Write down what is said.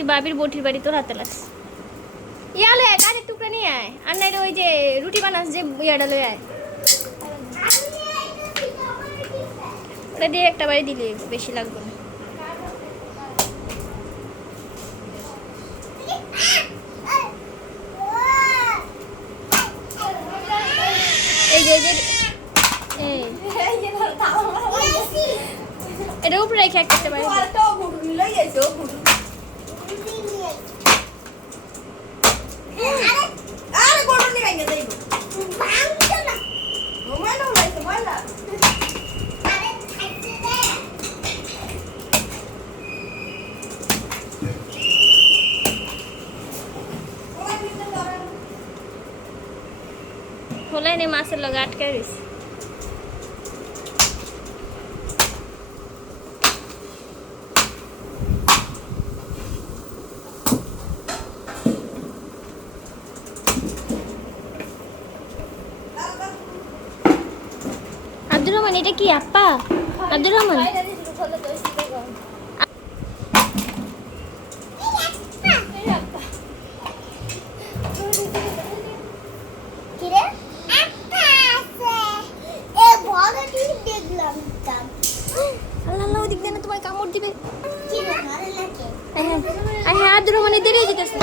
আসছি বাবির বটির বাড়ি, তোর হাতে লাগছে। ইয়ালে কাঠের টুকরা নিয়ে আয়, আর নাই ওই যে রুটি বানাস যে ইয়াটা লয়ে আয়, ওটা দিয়ে একটা বাড়ি দিলে বেশি লাগবে না। এই যে এটা উপরে রেখে একটা বাড়ি খোলাই নেই, মাছের লগে আটকে রয়েছে। আব্দুর রহমান, এটা কি আপা? আব্দুর রহমান, আল্লাহ ওদিক দিয়ে না তোমার কামড় দিবে। হ্যাঁ আব্দুর রহমানের দেরি যেতেছে।